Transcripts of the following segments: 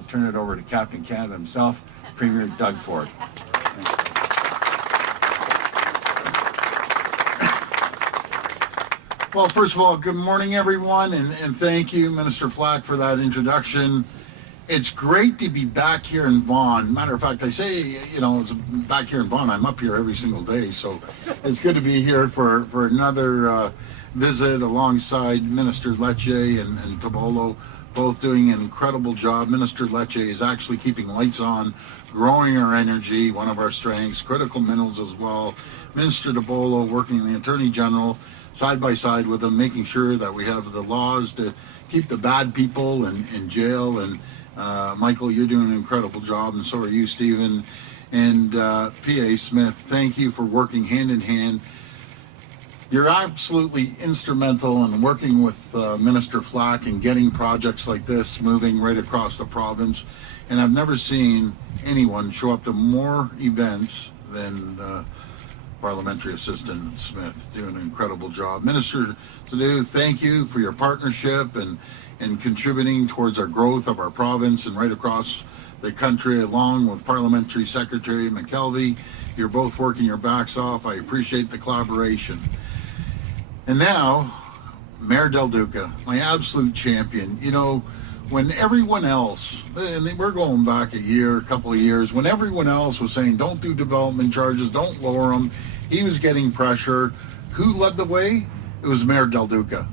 I'll turn it over to Captain Canada himself, Premier Doug Ford. Well, first of all, good morning, everyone, and thank you, Minister Flack, for that introduction. It's great to be back here in Vaughan. Matter of fact, I say, it's back here in Vaughan. I'm up here every single day, so it's good to be here for another visit alongside Minister Lecce and Tobolo, both doing an incredible job. Minister Lecce is actually keeping lights on, growing our energy, one of our strengths, critical minerals as well. Minister Tobolo working the Attorney General side by side with them, making sure that we have the laws to keep the bad people in jail. And Michael, you're doing an incredible job, and so are you, Stephen. And P.A. Smith, thank you for working hand in hand. You're absolutely instrumental in working with Minister Flack and getting projects like this moving right across the province. And I've never seen anyone show up to more events than Parliamentary Assistant Smith, doing an incredible job. Minister Sadu, thank you for your partnership and contributing towards our growth of our province and right across the country, along with Parliamentary Secretary McKelvey. You're both working your backs off. I appreciate the collaboration. And now, Mayor Del Duca, my absolute champion. When everyone else, and we're going back a couple of years, when everyone else was saying, don't do development charges, don't lower them, he was getting pressure. Who led the way? It was Mayor Del Duca.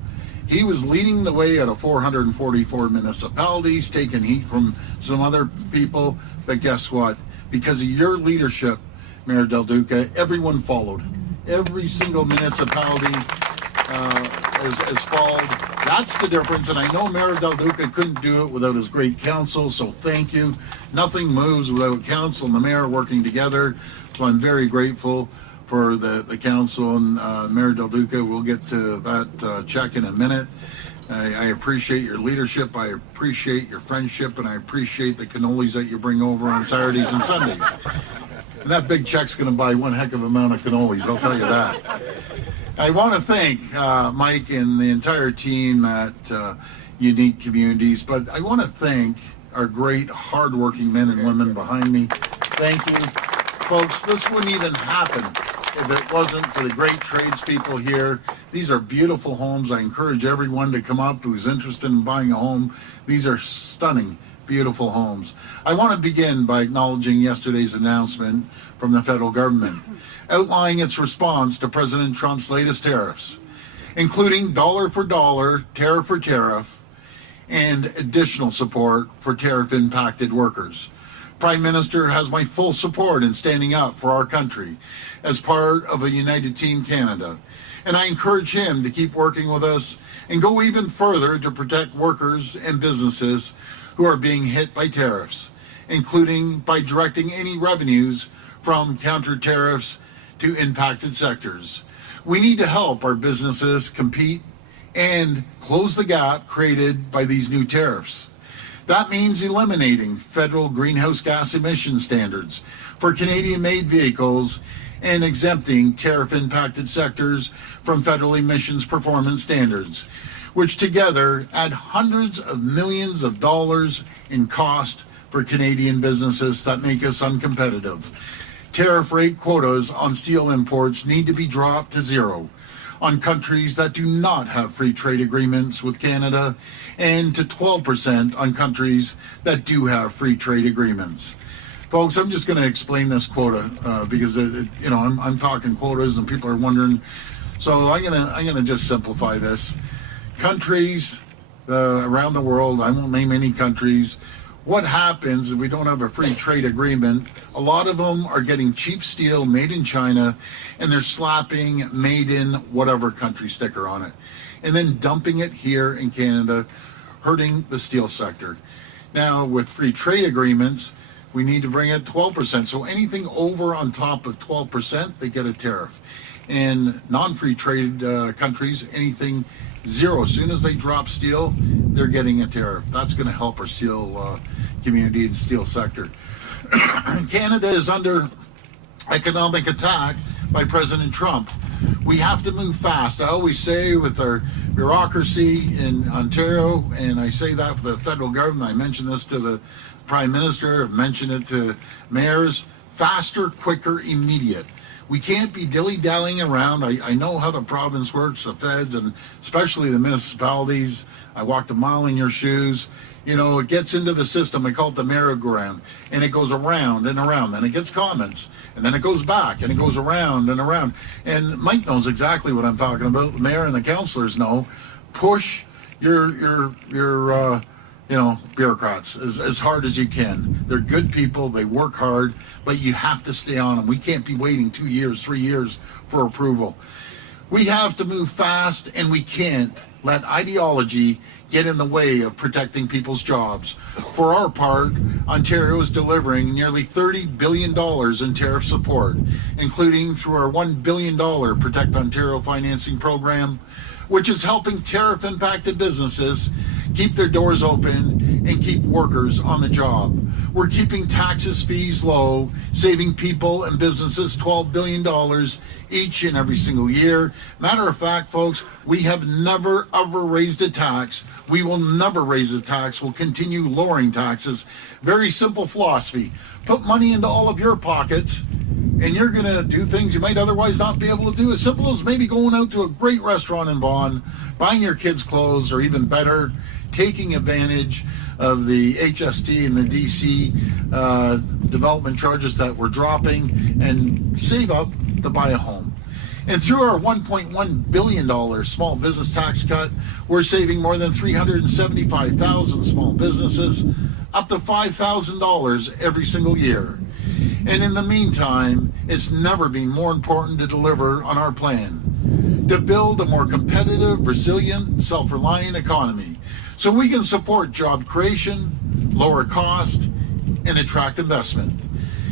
He was leading the way out of 444 municipalities, taking heat from some other people. But guess what? Because of your leadership, Mayor Del Duca, everyone followed. Every single municipality has followed. That's the difference, and I know Mayor Del Duca couldn't do it without his great council, so thank you. Nothing moves without council and the mayor working together, so I'm very grateful for the council and Mayor Del Duca. We'll get to that check in a minute. I appreciate your leadership, I appreciate your friendship, and I appreciate the cannolis that you bring over on Saturdays and Sundays. And that big check's going to buy one heck of an amount of cannolis, I'll tell you that. I want to thank Mike and the entire team at Unique Communities, but I want to thank our great hardworking men and women behind me. Thank you. Folks, this wouldn't even happen if it wasn't for the great tradespeople here. These are beautiful homes. I encourage everyone to come up who's interested in buying a home. These are stunning, beautiful homes. I want to begin by acknowledging yesterday's announcement from the federal government, outlining its response to President Trump's latest tariffs, including dollar for dollar, tariff for tariff, and additional support for tariff-impacted workers. Prime Minister has my full support in standing up for our country as part of a United Team Canada, and I encourage him to keep working with us and go even further to protect workers and businesses who are being hit by tariffs, including by directing any revenues from counter tariffs to impacted sectors. We need to help our businesses compete and close the gap created by these new tariffs. That means eliminating federal greenhouse gas emission standards for Canadian-made vehicles and exempting tariff-impacted sectors from federal emissions performance standards, which together add hundreds of millions of dollars in cost for Canadian businesses that make us uncompetitive. Tariff rate quotas on steel imports need to be dropped to zero on countries that do not have free trade agreements with Canada, and to 12% on countries that do have free trade agreements. Folks, I'm just going to explain this quota because I'm talking quotas and people are wondering. So I'm gonna just simplify this. Countries around the world, I won't name any countries. What happens if we don't have a free trade agreement? A lot of them are getting cheap steel made in China and they're slapping made in whatever country sticker on it and then dumping it here in Canada, hurting the steel sector. Now with free trade agreements, we need to bring it 12%. So anything over on top of 12%, they get a tariff. And non-free trade countries, anything zero. As soon as they drop steel, they're getting a tariff. That's going to help our steel community and steel sector. Canada is under economic attack by President Trump. We have to move fast. I always say with our bureaucracy in Ontario, and I say that for the federal government, I mentioned this to the Prime Minister, I've mentioned it to mayors, faster, quicker, immediate. We can't be dilly-dallying around. I know how the province works, the feds, and especially the municipalities. I walked a mile in your shoes. You know, it gets into the system. We call it the merry-go-round, and it goes around and around. Then it gets comments, and then it goes back, and it goes around and around. And Mike knows exactly what I'm talking about. The mayor and the councillors know. Push your bureaucrats as hard as you can. They're good people. They work hard, but you have to stay on them. We can't be waiting 2 years, 3 years for approval. We have to move fast, and we can't let ideology get in the way of protecting people's jobs. For our part, Ontario is delivering nearly $30 billion in tariff support, including through our $1 billion Protect Ontario financing program, which is helping tariff-impacted businesses keep their doors open and keep workers on the job. We're keeping taxes, fees low, saving people and businesses $12 billion each and every single year. Matter of fact, folks, we have never, ever raised a tax. We will never raise a tax. We'll continue lowering taxes. Very simple philosophy. Put money into all of your pockets, and you're going to do things you might otherwise not be able to do. As simple as maybe going out to a great restaurant in Vaughan, buying your kids clothes, or even better, taking advantage of the HST and the DC development charges that we're dropping, and save up to buy a home. And through our $1.1 billion small business tax cut, we're saving more than 375,000 small businesses, up to $5,000 every single year. And in the meantime, it's never been more important to deliver on our plan, to build a more competitive, resilient, self-reliant economy, so we can support job creation, lower cost, and attract investment.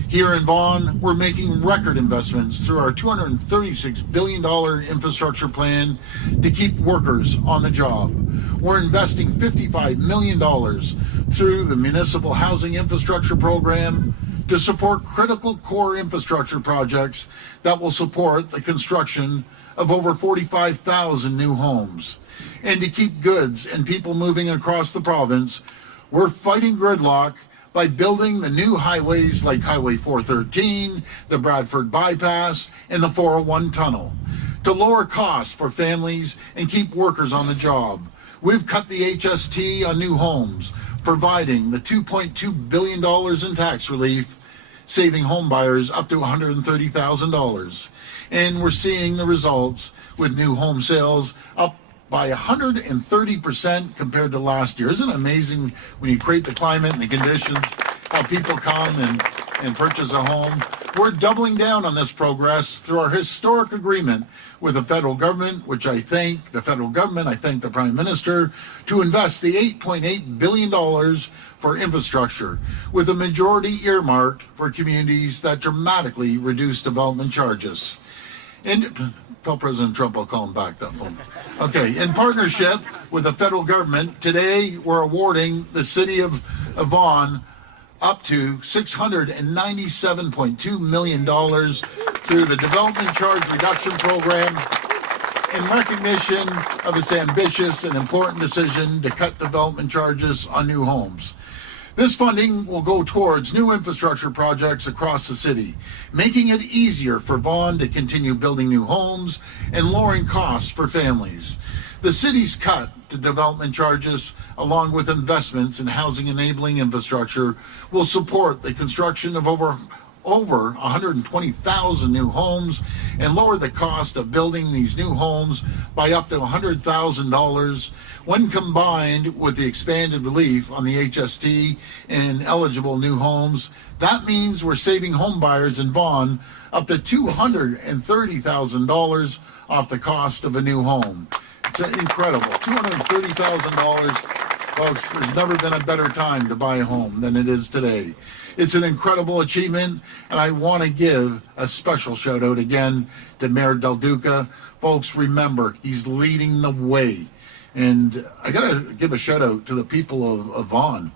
Here in Vaughan, we're making record investments through our $236 billion infrastructure plan to keep workers on the job. We're investing $55 million through the Municipal Housing Infrastructure Program to support critical core infrastructure projects that will support the construction of over 45,000 new homes. And to keep goods and people moving across the province, we're fighting gridlock by building the new highways like Highway 413, the Bradford Bypass, and the 401 Tunnel. To lower costs for families and keep workers on the job, we've cut the HST on new homes, providing the $2.2 billion in tax relief, saving home buyers up to $130,000. And we're seeing the results with new home sales up by 130% compared to last year. Isn't it amazing when you create the climate and the conditions, how people come and purchase a home? We're doubling down on this progress through our historic agreement with the federal government, which I thank the federal government, I thank the Prime Minister, to invest the $8.8 billion for infrastructure, with a majority earmarked for communities that dramatically reduce development charges. And tell President Trump I'll call him back that phone. Okay, in partnership with the federal government, today we're awarding the city of Vaughan up to $697.2 million through the Development Charge Reduction Program in recognition of its ambitious and important decision to cut development charges on new homes. This funding will go towards new infrastructure projects across the city, making it easier for Vaughan to continue building new homes and lowering costs for families. The city's cut to development charges, along with investments in housing enabling infrastructure, will support the construction of over 120,000 new homes and lower the cost of building these new homes by up to $100,000 when combined with the expanded relief on the HST and eligible new homes. That means we're saving home buyers in Vaughan up to $230,000 off the cost of a new home. It's incredible. $230,000. Folks, there's never been a better time to buy a home than it is today. It's an incredible achievement, and I want to give a special shout out again to Mayor Del Duca. Folks, remember, he's leading the way. And I got to give a shout out to the people of Vaughan.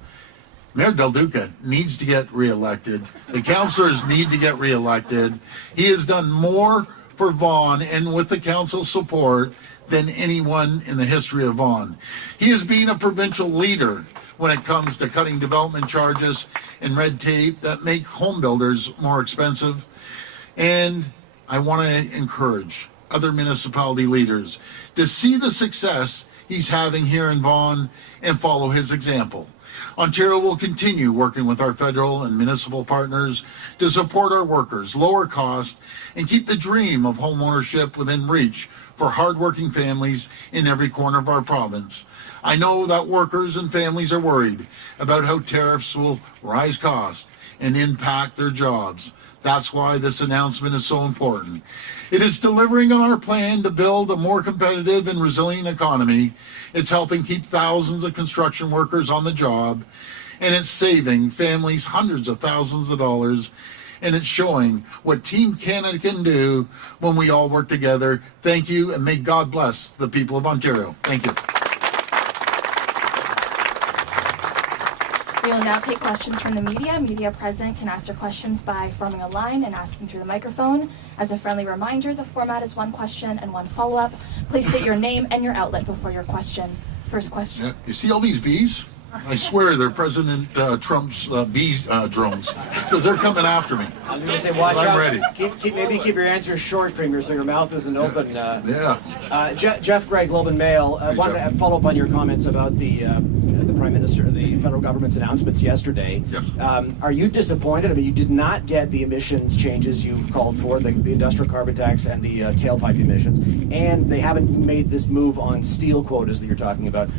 Mayor Del Duca needs to get reelected. The councillors need to get reelected. He has done more for Vaughan and with the council's support than anyone in the history of Vaughan. He has been a provincial leader when it comes to cutting development charges and red tape that make home builders more expensive. And I want to encourage other municipality leaders to see the success he's having here in Vaughan and follow his example. Ontario will continue working with our federal and municipal partners to support our workers, lower costs, and keep the dream of home ownership within reach for hardworking families in every corner of our province. I know that workers and families are worried about how tariffs will rise costs and impact their jobs. That's why this announcement is so important. It is delivering on our plan to build a more competitive and resilient economy. It's helping keep thousands of construction workers on the job, and it's saving families hundreds of thousands of dollars, and it's showing what Team Canada can do when we all work together. Thank you, and may God bless the people of Ontario. Thank you. We will now take questions from the media. Media present can ask their questions by forming a line and asking through the microphone. As a friendly reminder, the format is one question and one follow-up. Please state your name and your outlet before your question. First question. Yeah, you see all these bees? I swear they're President Trump's bee drones, because they're coming after me. I was going to say, watch I'm out. ready. Maybe keep your answers short, Premier, so your mouth isn't open. Yeah. Jeff Gray, Globe and Mail. I wanted to follow up on your comments about the Prime Minister, the federal government's announcements yesterday. Yes. Are you disappointed? I mean, you did not get the emissions changes you've called for, the industrial carbon tax and the tailpipe emissions, and they haven't made this move on steel quotas that you're talking about.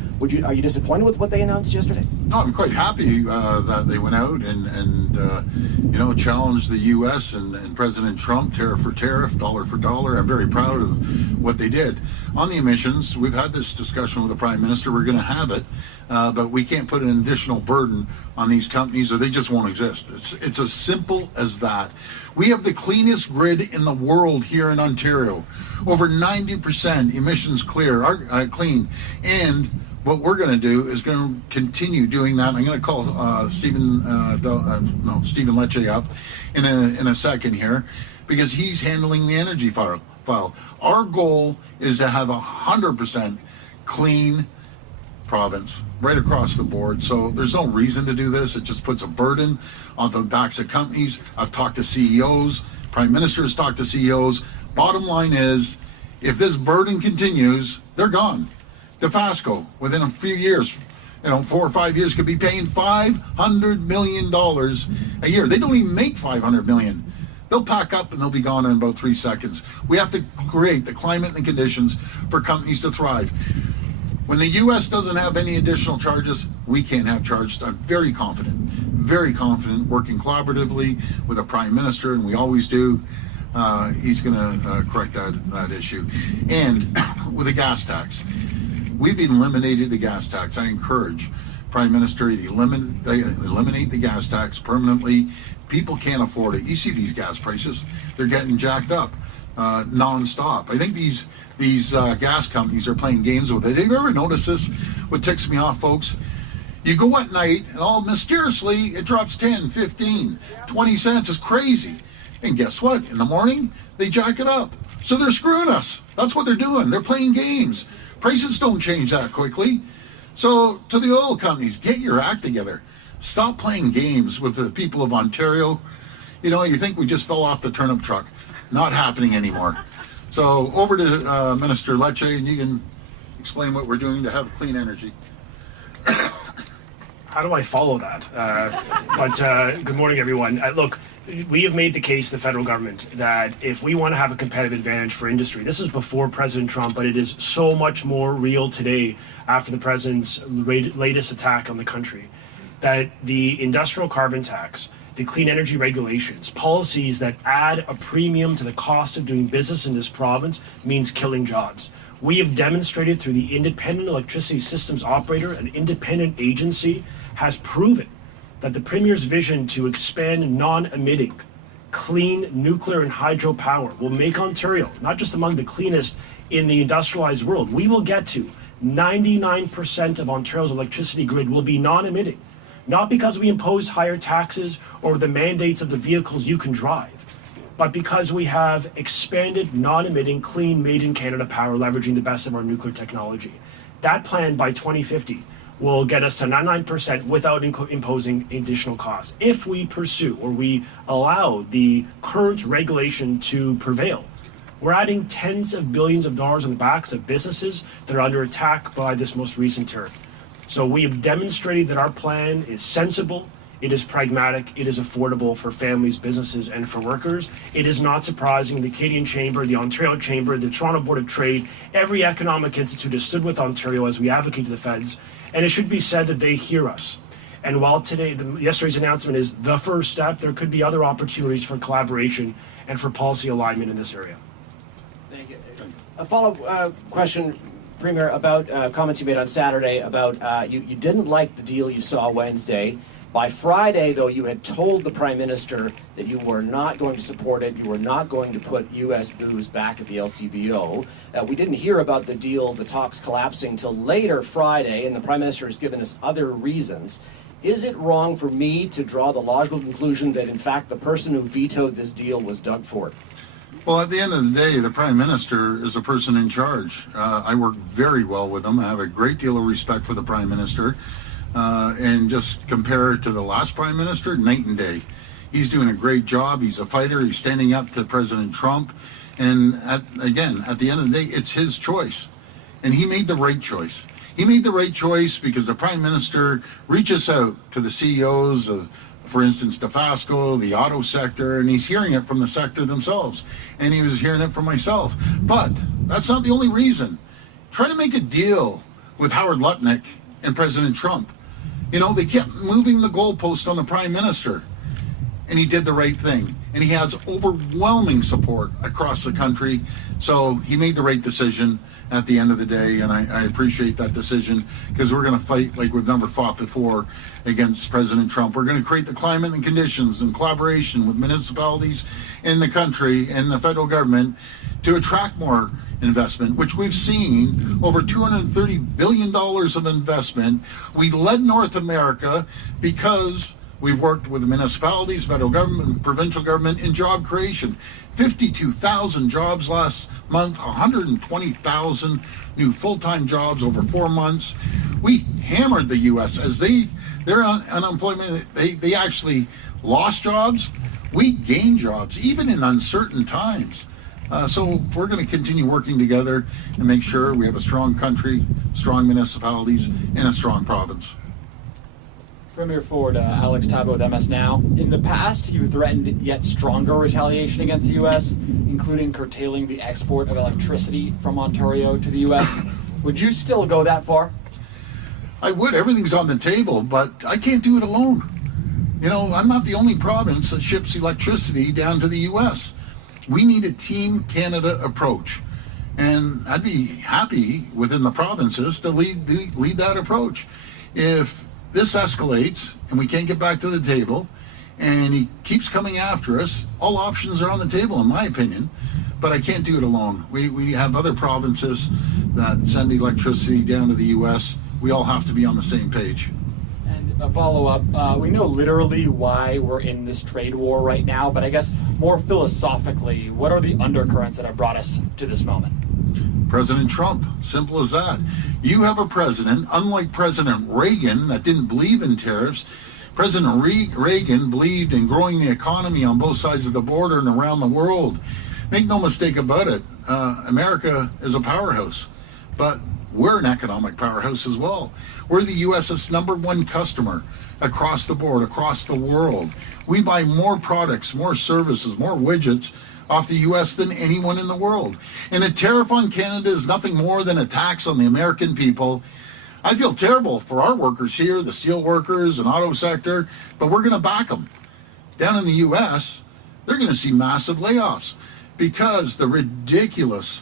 Are you disappointed with what they announced yesterday? No, I'm quite happy that they went out and challenged the U.S. and President Trump, tariff for tariff, dollar for dollar. I'm very proud of what they did. On the emissions, we've had this discussion with the Prime Minister. We're going to have it, but we can't put an additional burden on these companies or they just won't exist. It's as simple as that. We have the cleanest grid in the world here in Ontario. Over 90% emissions clean. And what we're going to do is going to continue doing that. I'm going to call Stephen Lecce up in a second here, because he's handling the energy file. Our goal is to have 100% clean province right across the board. So there's no reason to do this. It just puts a burden on the backs of companies. I've talked to CEOs. Prime Minister has talked to CEOs. Bottom line is, if this burden continues, they're gone. Dofasco, within a few years, 4 or 5 years, could be paying $500 million a year. They don't even make $500 million. They'll pack up and they'll be gone in about 3 seconds. We have to create the climate and conditions for companies to thrive. When the U.S. doesn't have any additional charges, we can't have charges. I'm very confident, working collaboratively with the Prime Minister, and we always do. He's going to correct that issue. And with the gas tax, we've eliminated the gas tax. I encourage Prime Minister to eliminate the gas tax permanently. People can't afford it. You see these gas prices; they're getting jacked up nonstop. I think these gas companies are playing games with it. Have you ever noticed this? What ticks me off, folks? You go at night, and all mysteriously, it drops 10, 15, 20 cents. It's crazy. And guess what? In the morning, they jack it up. So they're screwing us. That's what they're doing. They're playing games. Prices don't change that quickly. So to the oil companies, get your act together. Stop playing games with the people of Ontario. You think we just fell off the turnip truck. Not happening anymore. So over to Minister Lecce, and you can explain what we're doing to have clean energy. How do I follow that? Good morning, everyone. Look, we have made the case to the federal government that if we want to have a competitive advantage for industry, this is before President Trump, but it is so much more real today after the president's latest attack on the country, that the industrial carbon tax, the clean energy regulations, policies that add a premium to the cost of doing business in this province means killing jobs. We have demonstrated through the Independent Electricity Systems Operator, an independent agency, has proven that the Premier's vision to expand non-emitting, clean nuclear and hydropower will make Ontario not just among the cleanest in the industrialized world. We will get to 99% of Ontario's electricity grid will be non-emitting, not because we impose higher taxes or the mandates of the vehicles you can drive, but because we have expanded non-emitting, clean, made in Canada power, leveraging the best of our nuclear technology. That plan by 2050 will get us to 99% without imposing additional costs. If we pursue or we allow the current regulation to prevail, we're adding tens of billions of dollars on the backs of businesses that are under attack by this most recent tariff. So we have demonstrated that our plan is sensible, it is pragmatic, it is affordable for families, businesses, and for workers. It is not surprising the Canadian Chamber, the Ontario Chamber, the Toronto Board of Trade, every economic institute has stood with Ontario as we advocate to the feds, and it should be said that they hear us. And while yesterday's announcement is the first step, there could be other opportunities for collaboration and for policy alignment in this area. Thank you. A follow-up question, Premier, about comments you made on Saturday about you didn't like the deal you saw Wednesday. By Friday, though, you had told the Prime Minister that you were not going to support it, you were not going to put U.S. booze back at the LCBO. We didn't hear about the deal, the talks collapsing, till later Friday, and the Prime Minister has given us other reasons. Is it wrong for me to draw the logical conclusion that, in fact, the person who vetoed this deal was Doug Ford? Well, at the end of the day, the Prime Minister is the person in charge. I work very well with him. I have a great deal of respect for the Prime Minister. And just compare it to the last Prime Minister, night and day. He's doing a great job. He's a fighter. He's standing up to President Trump. And at the end of the day, it's his choice. And he made the right choice. He made the right choice because the Prime Minister reaches out to the CEOs of, for instance, Dofasco, the auto sector, and he's hearing it from the sector themselves. And he was hearing it from myself. But that's not the only reason. Try to make a deal with Howard Lutnick and President Trump. You know, they kept moving the goalpost on the Prime Minister, and he did the right thing. And he has overwhelming support across the country, so he made the right decision at the end of the day, and I appreciate that decision, because we're going to fight like we've never fought before against President Trump. We're going to create the climate and conditions in collaboration with municipalities in the country and the federal government to attract more investment, which we've seen over $230 billion of investment. We led North America because we've worked with the municipalities, federal government, provincial government in job creation. 52,000 jobs last month, 120,000 new full-time jobs over 4 months. We hammered the U.S. as their unemployment, they actually lost jobs. We gained jobs, even in uncertain times. So we're going to continue working together and make sure we have a strong country, strong municipalities, and a strong province. Premier Ford, Alex Tabo with MS Now. In the past, you threatened yet stronger retaliation against the U.S., including curtailing the export of electricity from Ontario to the U.S. Would you still go that far? I would. Everything's on the table, but I can't do it alone. You know, I'm not the only province that ships electricity down to the U.S. We need a Team Canada approach, and I'd be happy within the provinces to lead that approach. If this escalates and we can't get back to the table and he keeps coming after us, all options are on the table, in my opinion, but I can't do it alone. We have other provinces that send electricity down to the U.S. We all have to be on the same page. And a follow-up, we know literally why we're in this trade war right now, but I guess more philosophically, what are the undercurrents that have brought us to this moment? President Trump, simple as that. You have a president, unlike President Reagan, that didn't believe in tariffs. President Reagan believed in growing the economy on both sides of the border and around the world. Make no mistake about it, America is a powerhouse, but we're an economic powerhouse as well. We're the U.S.'s #1 customer across the board, across the world. We buy more products, more services, more widgets off the U.S. than anyone in the world. And a tariff on Canada is nothing more than a tax on the American people. I feel terrible for our workers here, the steel workers and auto sector, but we're going to back them. Down in the U.S., they're going to see massive layoffs because the ridiculous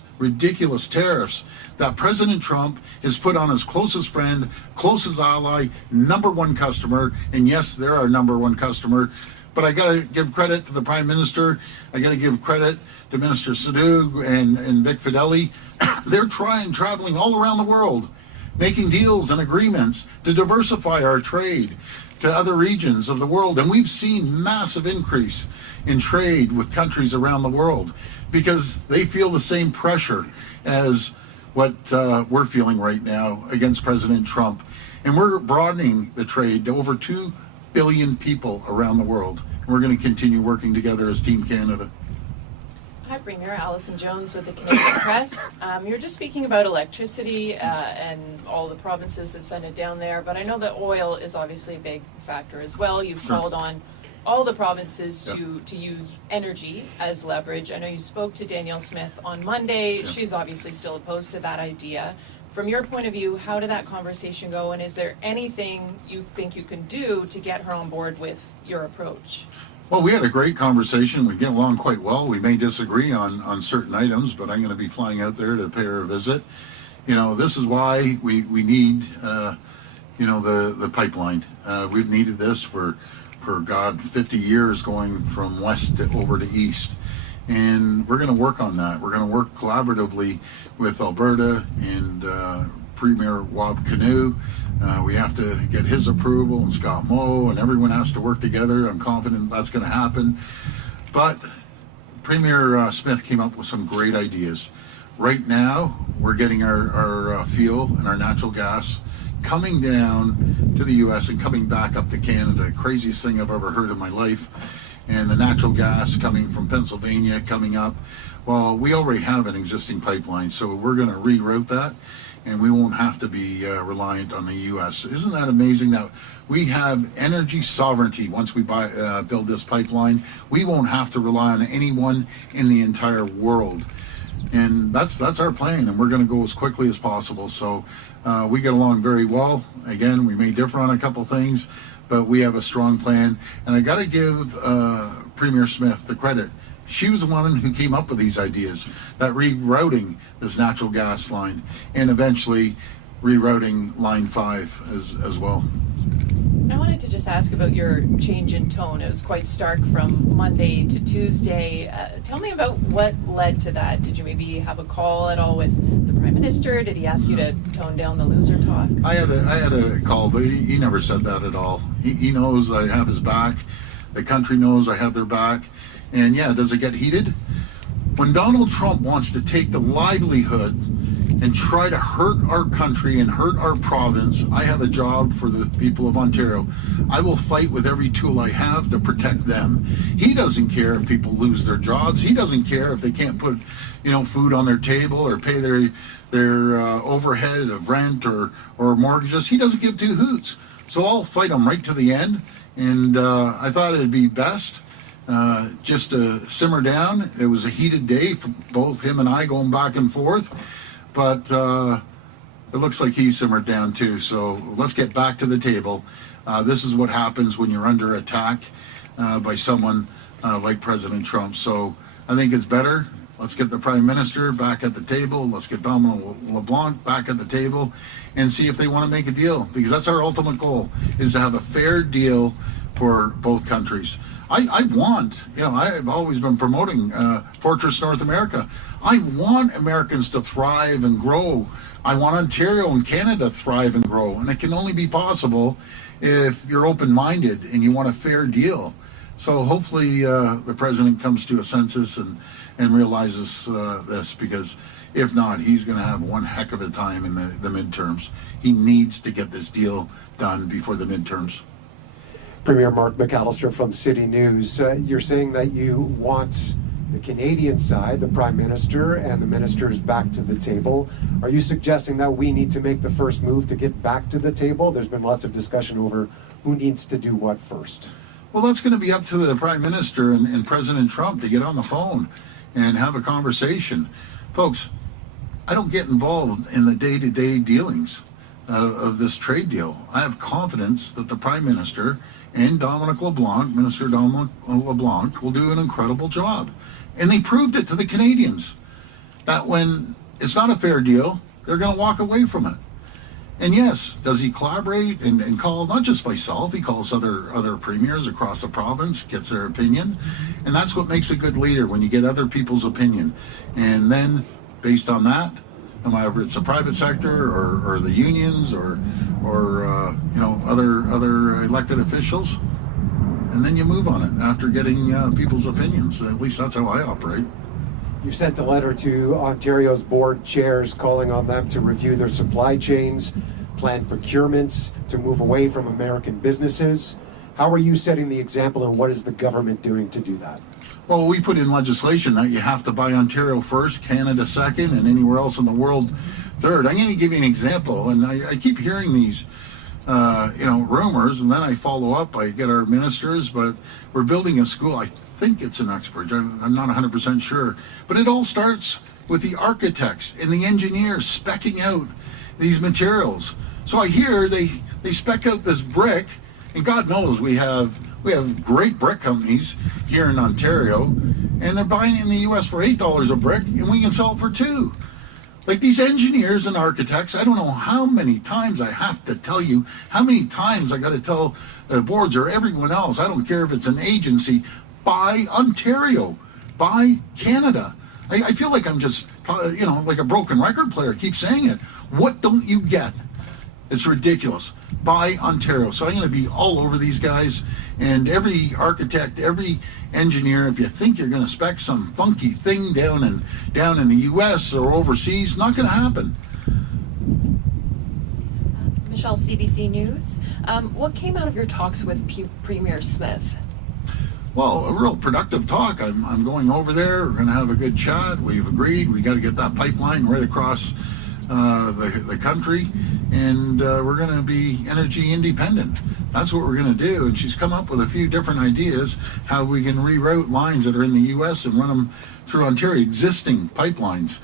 tariffs that President Trump has put on his closest friend, closest ally, #1 customer, and yes, they're our #1 customer. But I got to give credit to the Prime Minister. I got to give credit to Minister Sadu and Vic Fideli. They're traveling all around the world, making deals and agreements to diversify our trade to other regions of the world. And we've seen massive increase in trade with countries around the world because they feel the same pressure as what we're feeling right now against President Trump. And we're broadening the trade to over 2 billion people around the world. And we're going to continue working together as Team Canada. Hi, Premier. Alison Jones with the Canadian Press. You're just speaking about electricity and all the provinces that send it down there, but I know that oil is obviously a big factor as well. You've called on all the provinces to use energy as leverage. I know you spoke to Danielle Smith on Monday. She's obviously still opposed to that idea. From your point of view, how did that conversation go, and is there anything you think you can do to get her on board with your approach? Well, we had a great conversation. We get along quite well. We may disagree on certain items, but I'm going to be flying out there to pay her a visit. You know, this is why we need, the pipeline. We've needed this for 50 years, going from west to over to east. And we're going to work on that. We're going to work collaboratively with Alberta and Premier Wab Kinew. We have to get his approval, and Scott Moe, and everyone has to work together. I'm confident that's going to happen. But Premier Smith came up with some great ideas. Right now, we're getting our fuel and our natural gas coming down to the U.S. and coming back up to Canada. Craziest thing I've ever heard in my life. And the natural gas coming from Pennsylvania coming up. Well, we already have an existing pipeline, so we're going to reroute that, and we won't have to be reliant on the U.S. Isn't that amazing that we have energy sovereignty once we build this pipeline? We won't have to rely on anyone in the entire world. And that's our plan, and we're going to go as quickly as possible. So we get along very well. Again, we may differ on a couple things, but we have a strong plan. And I got to give Premier Smith the credit. She was the one who came up with these ideas, that rerouting this natural gas line, and eventually rerouting Line 5 as well. I wanted to just ask about your change in tone. It was quite stark from Monday to Tuesday. Tell me about what led to that. Did you maybe have a call at all with the Prime Minister? Did he ask you to tone down the loser talk? I had a call, but he never said that at all. He knows I have his back. The country knows I have their back. And yeah, does it get heated? When Donald Trump wants to take the livelihood and try to hurt our country and hurt our province, I have a job for the people of Ontario. I will fight with every tool I have to protect them. He doesn't care if people lose their jobs. He doesn't care if they can't put, food on their table or pay their overhead of rent or mortgages. He doesn't give two hoots. So I'll fight him right to the end. And I thought it'd be best just to simmer down. It was a heated day for both him and I going back and forth. But it looks like he simmered down too. So let's get back to the table. This is what happens when you're under attack by someone like President Trump. So I think it's better. Let's get the Prime Minister back at the table. Let's get Dominic LeBlanc back at the table and see if they want to make a deal. Because that's our ultimate goal, is to have a fair deal for both countries. I want, I've always been promoting Fortress North America. I want Americans to thrive and grow. I want Ontario and Canada to thrive and grow. And it can only be possible if you're open-minded and you want a fair deal. So hopefully the president comes to a census and realizes this, because if not, he's going to have one heck of a time in the midterms. He needs to get this deal done before the midterms. Premier Mark McAllister from City News. You're saying that you want the Canadian side, the Prime Minister and the ministers, back to the table. Are you suggesting that we need to make the first move to get back to the table? There's been lots of discussion over who needs to do what first. Well, that's going to be up to the Prime Minister and President Trump to get on the phone and have a conversation. Folks, I don't get involved in the day-to-day dealings of this trade deal. I have confidence that the Prime Minister and Dominic LeBlanc, Minister Dominic LeBlanc, will do an incredible job. And they proved it to the Canadians, that when it's not a fair deal, they're going to walk away from it. And yes, does he collaborate and call, not just myself, he calls other premiers across the province, gets their opinion. And that's what makes a good leader, when you get other people's opinion. And then, based on that, no matter if it's the private sector or the unions or other elected officials, and then you move on it after getting people's opinions. At least that's how I operate. You've sent a letter to Ontario's board chairs calling on them to review their supply chains, planned procurements to move away from American businesses. How are you setting the example, and what is the government doing to do that? Well, we put in legislation that you have to buy Ontario first, Canada second, and anywhere else in the world third. I'm going to give you an example, and I keep hearing these, rumors, and then I follow up. I get our ministers, but we're building a school. I think it's in Uxbridge. I'm not 100% sure, but it all starts with the architects and the engineers speccing out these materials. So I hear they spec out this brick, and God knows we have great brick companies here in Ontario, and they're buying it in the US for $8 a brick, and we can sell it for $2. Like these engineers and architects, I don't know how many times I have to tell you, how many times I got to tell the boards or everyone else, I don't care if it's an agency, buy Ontario, buy Canada. I feel like I'm just, like a broken record player, keep saying it. What don't you get? It's ridiculous. Buy Ontario. So I'm going to be all over these guys, and every architect, every engineer, if you think you're going to spec some funky thing down in the US or overseas, not going to happen. Michelle, CBC News. What came out of your talks with Premier Smith? Well, a real productive talk. I'm going over there. We're going to have a good chat. We've agreed we got to get that pipeline right across the country, and we're going to be energy independent. That's what we're going to do. And she's come up with a few different ideas how we can reroute lines that are in the U.S. and run them through Ontario, existing pipelines.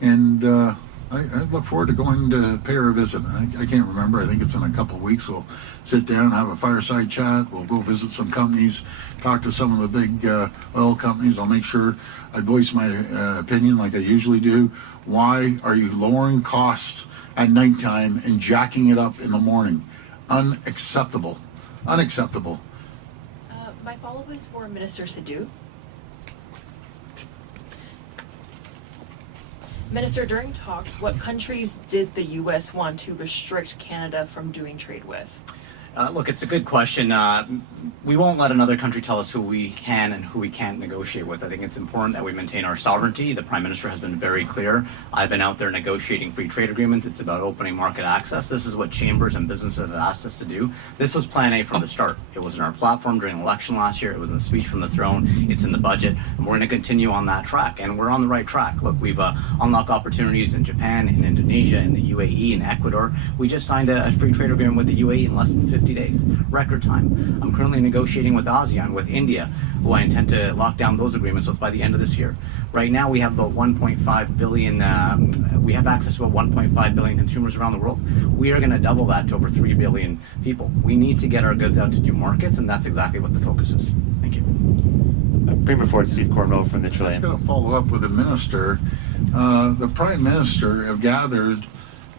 And I look forward to going to pay her a visit. I can't remember. I think it's in a couple of weeks. We'll sit down, have a fireside chat. We'll go visit some companies, talk to some of the big oil companies. I'll make sure I voice my opinion like I usually do. Why are you lowering costs at nighttime and jacking it up in the morning? Unacceptable. Unacceptable. My follow-up is for Minister Sadu. Minister, during talks, what countries did the U.S. want to restrict Canada from doing trade with? Look, it's a good question. We won't let another country tell us who we can and who we can't negotiate with. I think it's important that we maintain our sovereignty. The Prime Minister has been very clear. I've been out there negotiating free trade agreements. It's about opening market access. This is what chambers and businesses have asked us to do. This was Plan A from the start. It was in our platform during the election last year. It was in the speech from the throne. It's in the budget. And we're going to continue on that track. And we're on the right track. Look, we've unlocked opportunities in Japan, in Indonesia, in the UAE, in Ecuador. We just signed a free trade agreement with the UAE in less than 50 days, record time. I'm currently negotiating with ASEAN, with India, who I intend to lock down those agreements with by the end of this year. Right now, we have about 1.5 billion, we have access to about 1.5 billion consumers around the world. We are going to double that to over 3 billion people. We need to get our goods out to new markets, and that's exactly what the focus is. Thank you. Premier Ford, Steve Cornwell from the Trillium. I'm just going to follow up with the Minister. The Prime Minister have gathered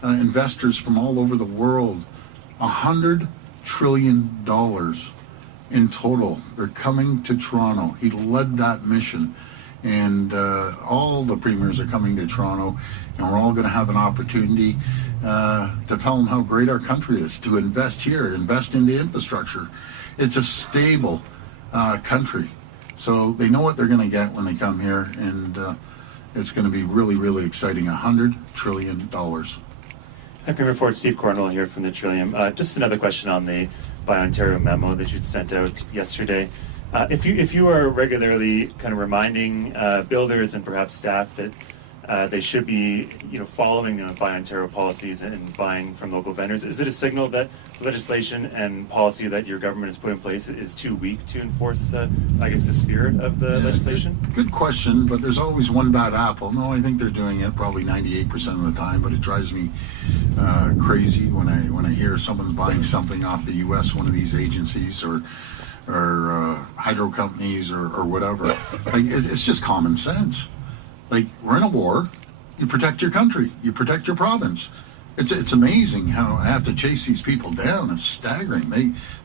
investors from all over the world, $100 trillion in total. They're coming to Toronto. He led that mission, and all the premiers are coming to Toronto, and we're all going to have an opportunity to tell them how great our country is, to invest here, invest in the infrastructure. It's a stable country, so they know what they're going to get when they come here, and it's going to be really, really exciting. $100 trillion. Hi, Premier Ford, Steve Cornwell here from the Trillium. Just another question on the Buy Ontario memo that you'd sent out yesterday. If you are regularly kind of reminding builders and perhaps staff that they should be, following the Buy Ontario policies and buying from local vendors, is it a signal that legislation and policy that your government has put in place is too weak to enforce, the spirit of the legislation? Good question, but there's always one bad apple. No, I think they're doing it probably 98% of the time, but it drives me crazy when I hear someone's buying something off the U.S., one of these agencies or hydro companies or whatever. Like, it's just common sense. Like, we're in a war. You protect your country. You protect your province. It's amazing how I have to chase these people down. It's staggering.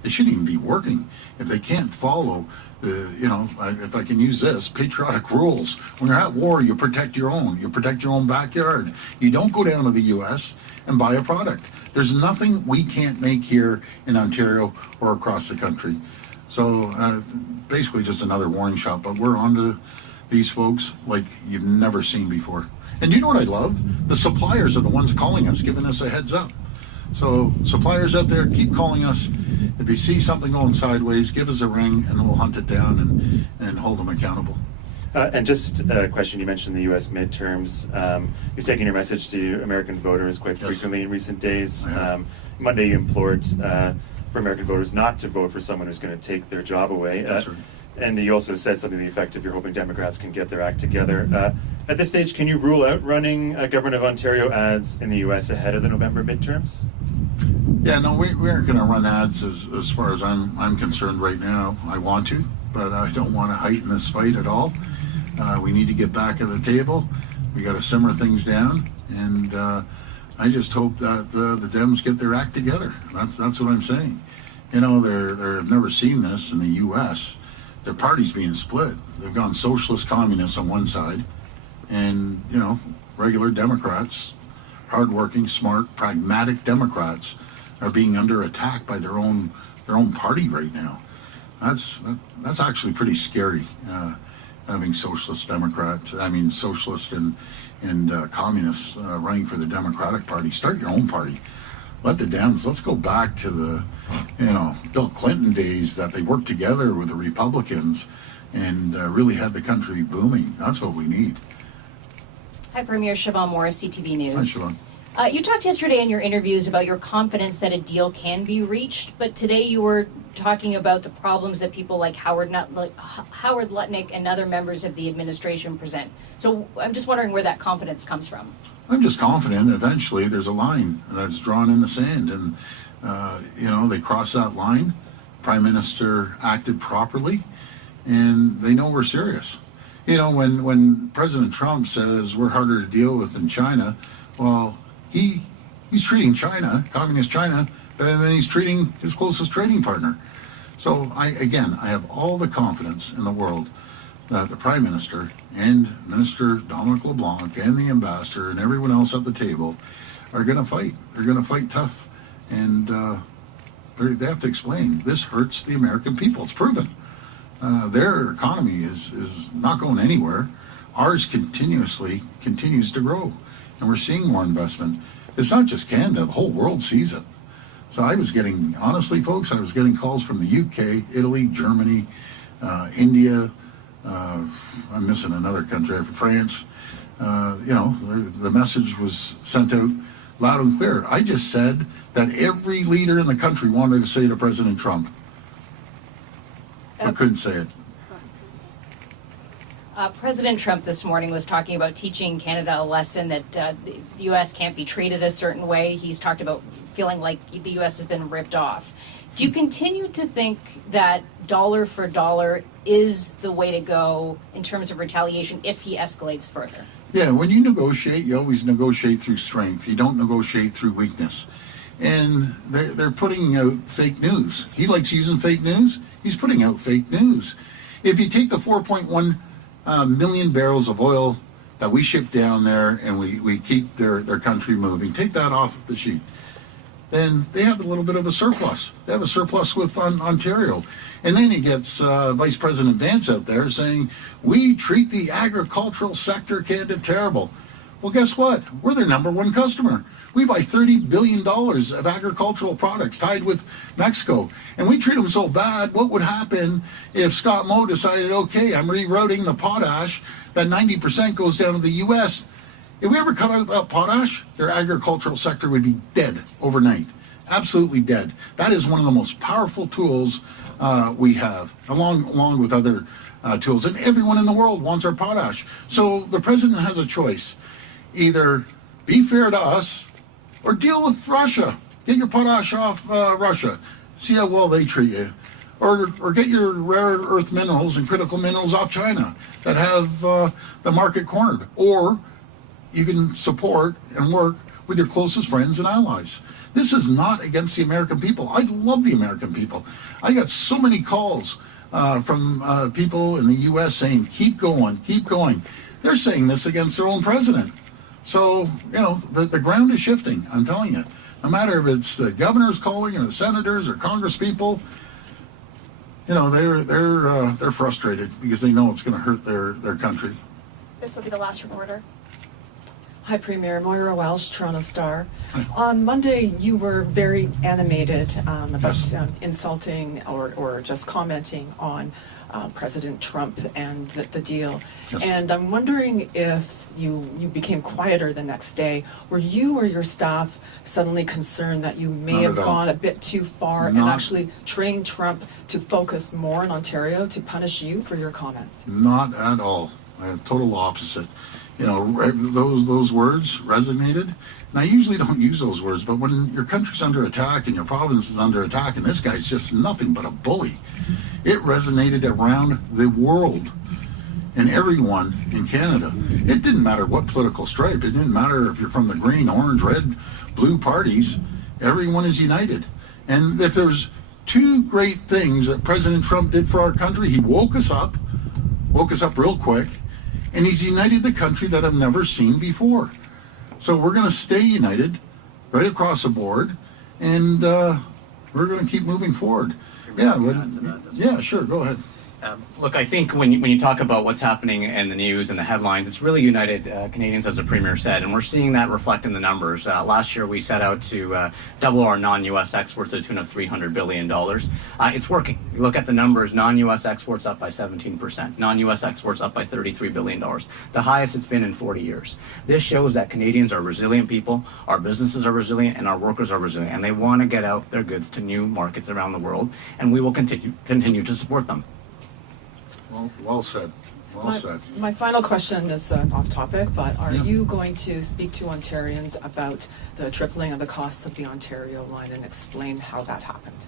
They shouldn't even be working if they can't follow the, if I can use this, patriotic rules. When you're at war, you protect your own. You protect your own backyard. You don't go down to the U.S. and buy a product. There's nothing we can't make here in Ontario or across the country. So basically just another warning shot, but we're on to these folks like you've never seen before. And you know what I love? The suppliers are the ones calling us, giving us a heads up. So suppliers out there, keep calling us. If you see something going sideways, give us a ring and we'll hunt it down and hold them accountable. And just a question, you mentioned the U.S. midterms. You've taken your message to American voters quite frequently in recent days. Monday you implored for American voters not to vote for someone who's going to take their job away. That's right. And you also said something to the effect of you're hoping Democrats can get their act together. At this stage, can you rule out running Government of Ontario ads in the U.S. ahead of the November midterms? Yeah, no, we aren't going to run ads as far as I'm concerned right now. I want to, but I don't want to heighten this fight at all. We need to get back at the table. We got to simmer things down, and I just hope that the Dems get their act together. That's what I'm saying. You know, they've never seen this in the U.S. Their party's being split. They've gone socialist communists on one side, and you know, regular Democrats, hardworking, smart, pragmatic Democrats, are being under attack by their own party right now. That's actually pretty scary. Having socialist and communists running for the Democratic Party. Start your own party. Let the Dems, let's go back to the, Bill Clinton days that they worked together with the Republicans and really had the country booming. That's what we need. Hi, Premier Siobhan Morris, CTV News. Hi, Siobhan. You talked yesterday in your interviews about your confidence that a deal can be reached, but today you were talking about the problems that people like Howard Lutnick and other members of the administration present. So I'm just wondering where that confidence comes from. I'm just confident eventually there's a line that's drawn in the sand, and they cross that line. Prime Minister acted properly, and they know we're serious. You know, when President Trump says we're harder to deal with than China, well, he's treating China, communist China, better than he's treating his closest trading partner. So I have all the confidence in the world that the Prime Minister and Minister Dominic LeBlanc and the Ambassador and everyone else at the table are going to fight. They're going to fight tough. And they have to explain, this hurts the American people. It's proven. Their economy is not going anywhere. Ours continues to grow. And we're seeing more investment. It's not just Canada, the whole world sees it. So honestly, folks, I was getting calls from the UK, Italy, Germany, India, I'm missing another country, France. The message was sent out loud and clear. I just said that every leader in the country wanted to say to President Trump, but couldn't say it. President Trump this morning was talking about teaching Canada a lesson that the U.S. can't be treated a certain way. He's talked about feeling like the U.S. has been ripped off. Do you continue to think that dollar for dollar is the way to go in terms of retaliation if he escalates further? Yeah, when you negotiate, you always negotiate through strength. You don't negotiate through weakness. And they're putting out fake news. He likes using fake news. He's putting out fake news. If you take the 4.1 million barrels of oil that we ship down there and we keep their country moving, take that off of the sheet, then they have a little bit of a surplus. They have a surplus with Ontario. And then he gets Vice President Vance out there saying, we treat the agricultural sector, Canada, terrible. Well, guess what? We're their number one customer. We buy $30 billion of agricultural products tied with Mexico. And we treat them so bad, what would happen if Scott Moe decided, okay, I'm rerouting the potash, that 90% goes down to the U.S. If we ever cut out that potash, their agricultural sector would be dead overnight. Absolutely dead. That is one of the most powerful tools we have, along with other tools. And everyone in the world wants our potash. So the president has a choice. Either be fair to us or deal with Russia. Get your potash off Russia. See how well they treat you. Or get your rare earth minerals and critical minerals off China that have the market cornered. Or you can support and work with your closest friends and allies. This is not against the American people. I love the American people. I got so many calls from people in the U.S. saying, keep going, keep going. They're saying this against their own president. So, the ground is shifting, I'm telling you. No matter if it's the governors calling or the senators or Congress people, they're frustrated because they know it's going to hurt their country. This will be the last reporter. Hi, Premier. Moira Welsh, Toronto Star. On Monday, you were very animated about insulting or just commenting on President Trump and the deal. Yes. And I'm wondering if you became quieter the next day. Were you or your staff suddenly concerned that you may Not have at all. gone a bit too far and Not- actually trained Trump to focus more on Ontario to punish you for your comments? Not at all. Total opposite. You know, those words resonated. And I usually don't use those words, but when your country's under attack and your province is under attack and this guy's just nothing but a bully, it resonated around the world and everyone in Canada. It didn't matter what political stripe. It didn't matter if you're from the green, orange, red, blue parties. Everyone is united. And if there's two great things that President Trump did for our country, he woke us up real quick, and he's united the country that I've never seen before. So we're going to stay united right across the board, and we're going to keep moving forward. Yeah, yeah, sure, go ahead. Look, I think when you talk about what's happening in the news and the headlines, it's really united Canadians, as the Premier said, and we're seeing that reflect in the numbers. Last year, we set out to double our non-U.S. exports to the tune of $300 billion. It's working. You look at the numbers, non-U.S. exports up by 17%, non-U.S. exports up by $33 billion, the highest it's been in 40 years. This shows that Canadians are resilient people, our businesses are resilient, and our workers are resilient, and they want to get out their goods to new markets around the world, and we will continue to support them. Well said. Well said. My final question is off topic, but are you going to speak to Ontarians about the tripling of the costs of the Ontario line and explain how that happened?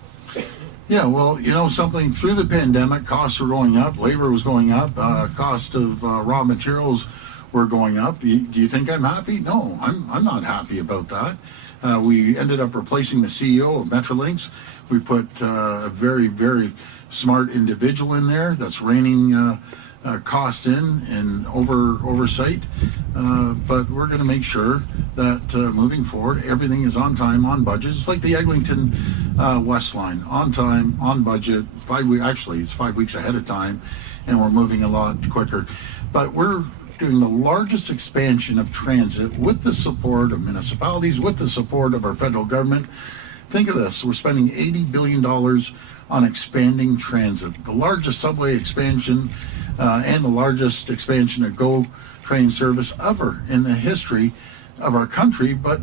Yeah, well, you know something, through the pandemic, costs were going up, labor was going up, cost of raw materials were going up. Do you think I'm happy? No, I'm not happy about that. We ended up replacing the CEO of Metrolinx. We put a very, very smart individual in there that's reining cost in and oversight. But we're going to make sure that moving forward, everything is on time, on budget. It's like the Eglinton West Line, on time, on budget. 5 weeks, actually, it's 5 weeks ahead of time, and we're moving a lot quicker. But we're doing the largest expansion of transit with the support of municipalities, with the support of our federal government. Think of this, we're spending $80 billion on expanding transit, the largest subway expansion and the largest expansion of GO train service ever in the history of our country, but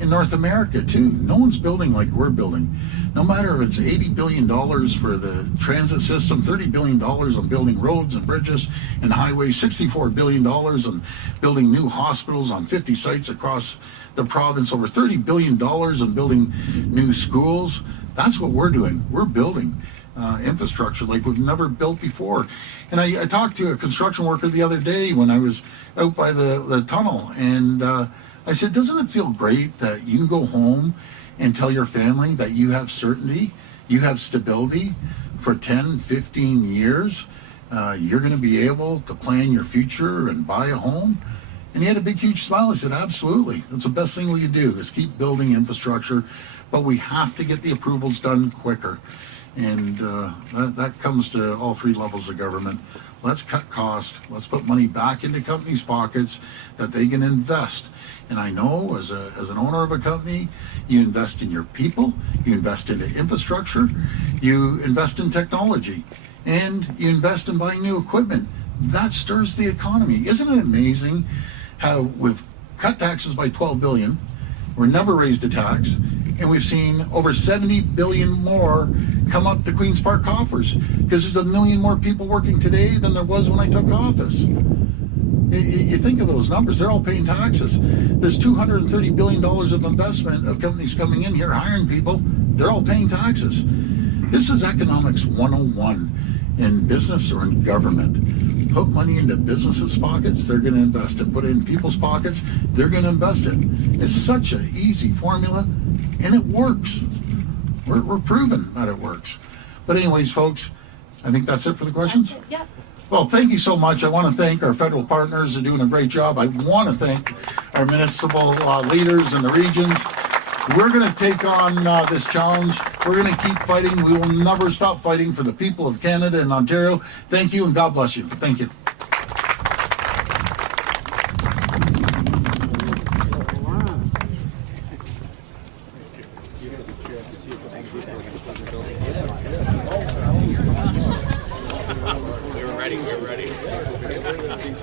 in North America too. No one's building like we're building. No matter if it's $80 billion for the transit system, $30 billion on building roads and bridges and highways, $64 billion on building new hospitals on 50 sites across the province, over $30 billion on building new schools. That's what we're doing. We're building infrastructure like we've never built before. And I talked to a construction worker the other day when I was out by the tunnel, and I said, doesn't it feel great that you can go home and tell your family that you have certainty, you have stability for 10, 15 years? You're going to be able to plan your future and buy a home? And he had a big, huge smile. He said, absolutely. That's the best thing we can do, is keep building infrastructure. But we have to get the approvals done quicker. And that comes to all three levels of government. Let's cut costs. Let's put money back into companies' pockets that they can invest. And I know as an owner of a company, you invest in your people, you invest into infrastructure, you invest in technology, and you invest in buying new equipment. That stirs the economy. Isn't it amazing how we've cut taxes by $12 billion, we're never raised a tax, and we've seen over $70 billion more come up the Queen's Park coffers, because there's 1 million more people working today than there was when I took office. You think of those numbers, they're all paying taxes. There's $230 billion of investment of companies coming in here, hiring people, they're all paying taxes. This is economics 101 in business or in government. Put money into businesses' pockets, they're going to invest it. Put it in people's pockets, they're going to invest it. It's such an easy formula, and it works. We're proving that it works. But anyways, folks, I think that's it for the questions. That's it. Yep. Well, thank you so much. I want to thank our federal partners. They're doing a great job. I want to thank our municipal leaders in the regions. We're going to take on this challenge. We're going to keep fighting. We will never stop fighting for the people of Canada and Ontario. Thank you, and God bless you. Thank you. We were ready.